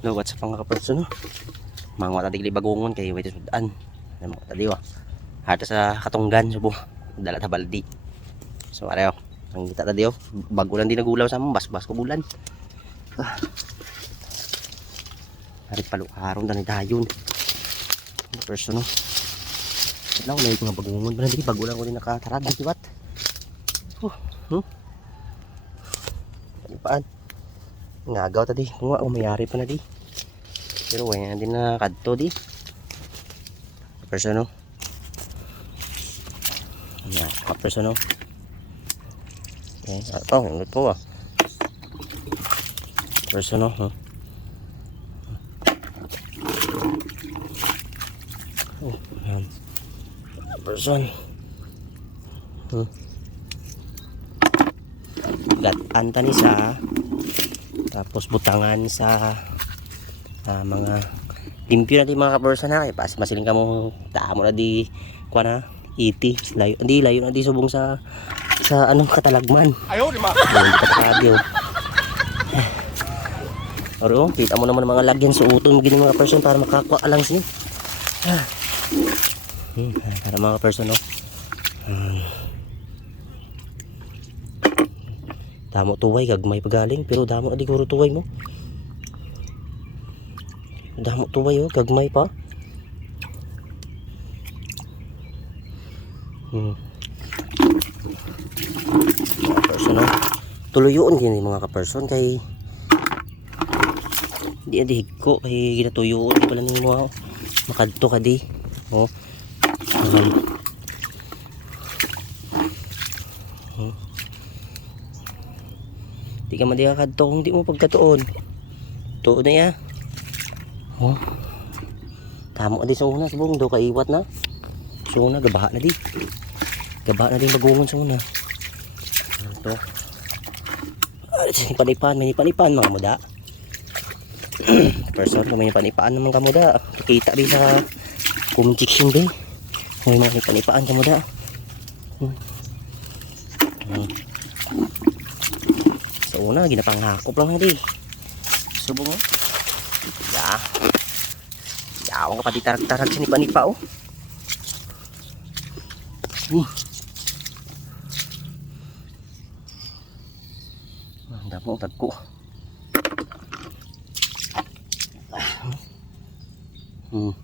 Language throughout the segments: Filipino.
No, what's up mga kaperson no? Mga wata digli bagungon kay wait sudan. Ano mga tadiwa. Hata sa katunggan subo. Dala ta baldi. So areo. Ang kita tadiyo. Bago lang din nagulaw sa among bas-bas ko bulan. Ah. Hari palo haron dan dayon. Mga person no. Wala ko na mga bagungon ba hindi bago lang ko din nakatarad di wat. Oh, hmm. Paan? Ngagaw tadi. Nga umayari pa na di. Pero wala din na kadto di. Persono. Ya, persono. Eh, oh, ang po ah. Persono, huh? Oh, yan. Person. Hmm. Gatan tani sa tapos butangan sa ah, mga limpyo na di mga kaperson na kay pas masiling ka mo damo na di kwa na iti layo di layo na di subong sa sa anong katalagman Ayaw, di ma. Ayun, di ka kabyo Oro, kita mo naman mga lagyan sa utong mo mga person para makakuha lang siya. Ah. Hmm, para mga person no. Hmm. Damo tuway gagmay pagaling pero damo di guro tuway mo. Damo tuway oh, gagmay pa. Hmm. Mga person no. Tuluyoon din yung mga ka-person kay di adi higko kay ginatuyo di pala nimo mo makadto ka di oh um, oh. Di ka man di ka kadto kung di mo pagkatuon. Tuon na ya. Oh. Tamo di sa una subong do kaiwat na. So una gabaha na di. Gabaha na din bagungon sa una. Ito. Ay, panipan may panipan mga muda person may panipaan naman kamo da kita di sa section din may mga panipaan kamo da hmm. Hmm. So una ginapanghakop lang di subong mo ya yawang ka pati tarag-tarag sa ni panipa oh hmm. ang damo tagko Hmm.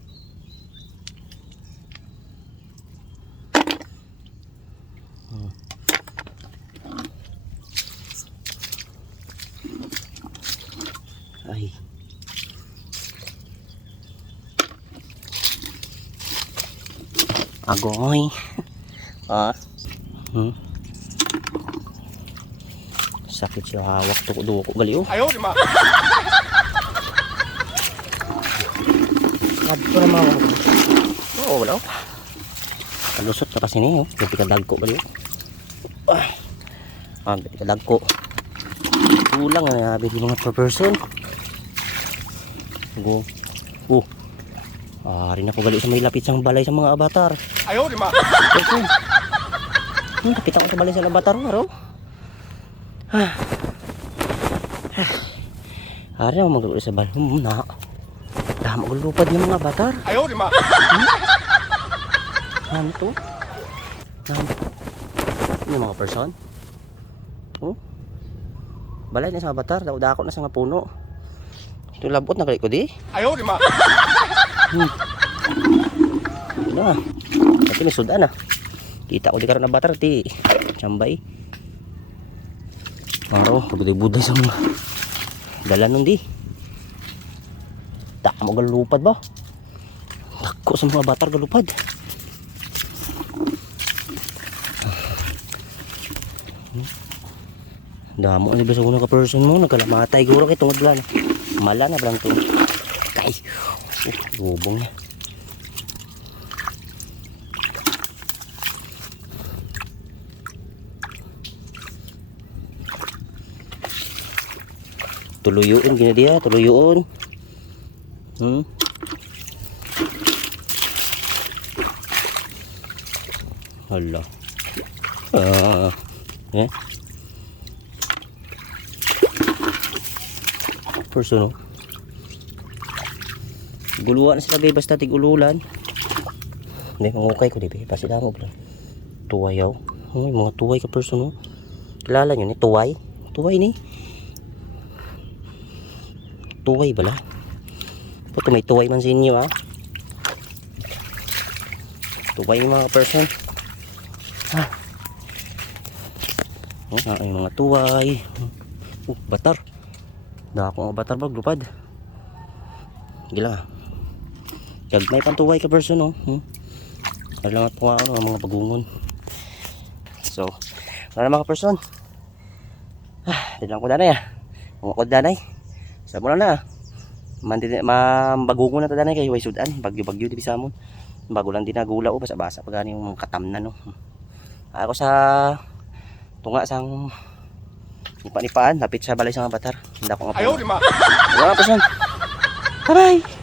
Hmm. Ay. Agoy. ah. Hmm. Sakit siya hawak tuko-duko gali oh. Ayaw, di ma. Kadto na mga Oo, wala ko. Kalusot ka kasi niyo. Gabi ka dagko ba niyo? Ah, ah gabi ka dagko. Kulang na di mga per person. Go. Uh. Ah, rin ako gali sa may lapit sang balay sa mga avatar. Ayaw, di ma. Person. Hmm, kapit ako sa balay sa avatar mo, Ah. Ah. Ari ako maglulo sa balay. Hmm, na. Damo ko lupad yung mga avatar. Ayaw, di ma. Ano to? Ano? Ano mga person? Oh? Balay na sa avatar, daw dako na sa nga puno. Ito labot na kali ko di. Ayaw, di ma. Ano ah? Ati may sudan ah. Kita ko di karon na avatar ti. Chambay. Maro, buday-buday sa mga dala nung di. Tak mo galupad ba? Dako sa mga avatar galupad. Damo ang sa una ka person mo, nagkalamatay guro kay tungod lan. Mala na brang to. Kay. Uh, lubong niya. Tuluyoon gina dia, tuluyoon. Hmm. Hala. Ah. Eh. Person oh. Guluan na sila be basta tigululan. Hindi, mangukay ko di be. Pasila mo bro. Tuway yaw. Uy, mga tuway ka person oh. Kilala nyo ni tuway? Tuway ni. Tuway bala. Puto may tuway man sa inyo ah. Tuway mga person. Ah. Oh, ah, ay mga tuway. Uh, batar. Dako nga batar ba lupad. Gila. Kag may pantuway ka person oh. Hmm. Alam nga po nga ano, mga bagungon. So, wala mga person. Ah, di lang ko danay ah. Mga ko danay. Sa mo na na. Mandi mambagungon na ta danay kay way sudan, bagyo-bagyo di bisamon. Bago lang dinagula o basa-basa pa gani yung mga katamnan no. Ako sa tunga sang nipa-nipaan, lapit sa balay sa mga batar. Hindi ako nga. Ayaw, di ma. Wala pa person. Bye-bye.